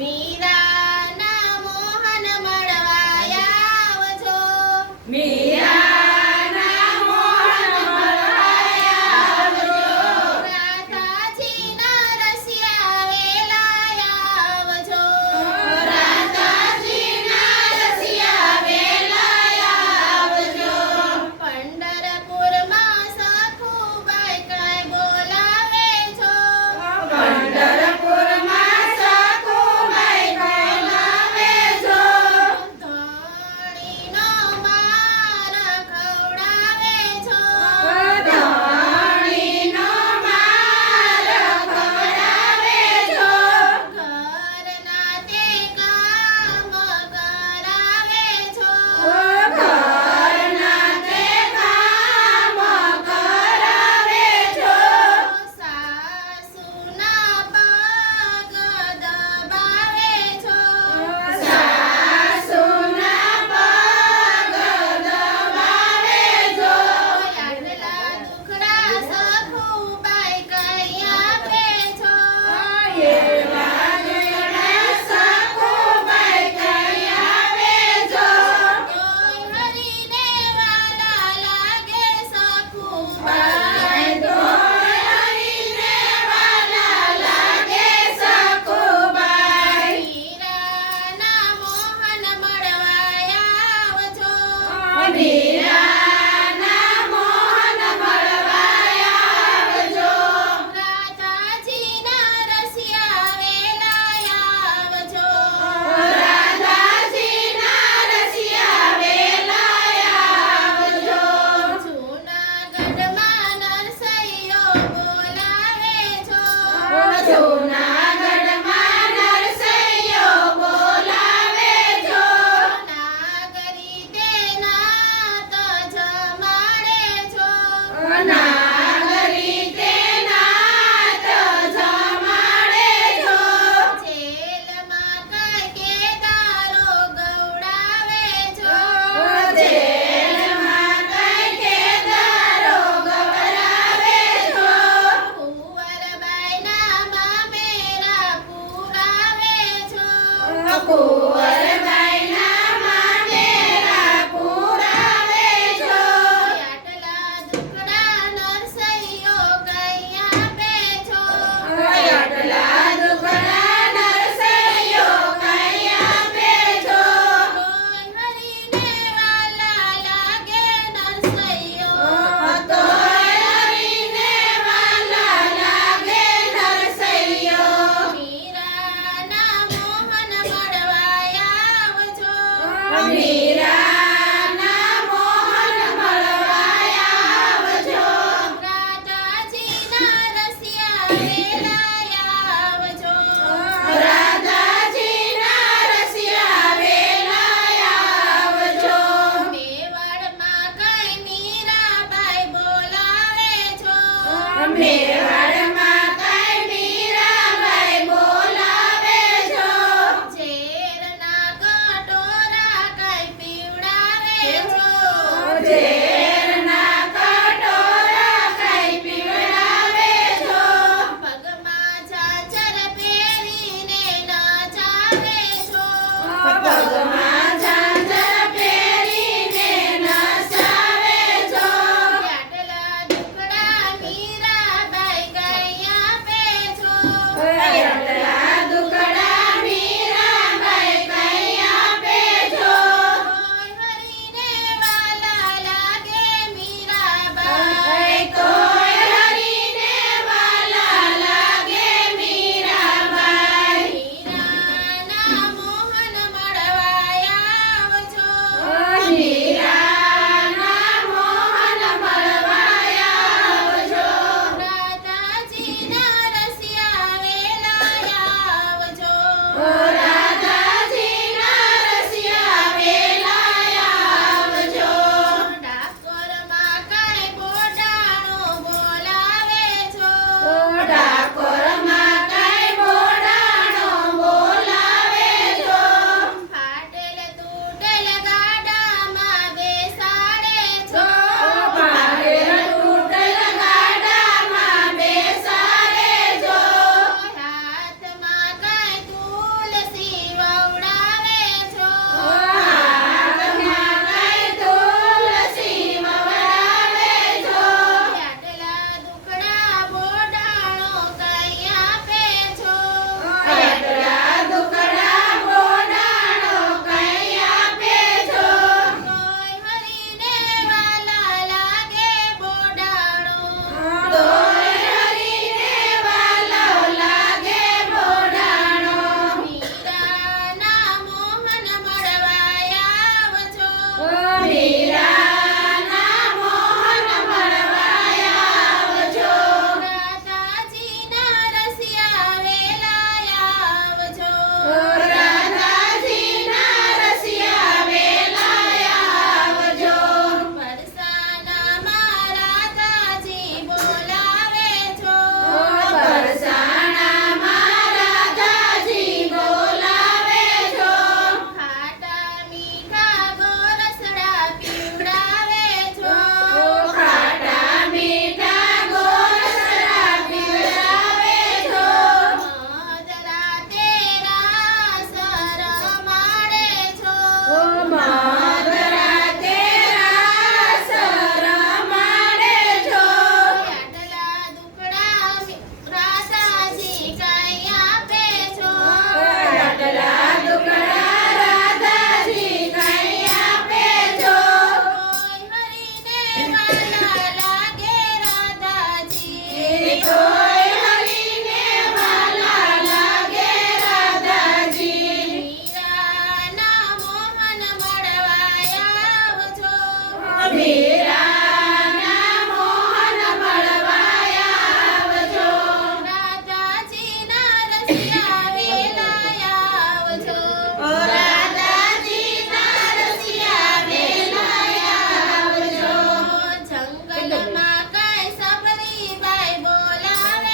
Mira. ஒன்றே boa Amém. 응.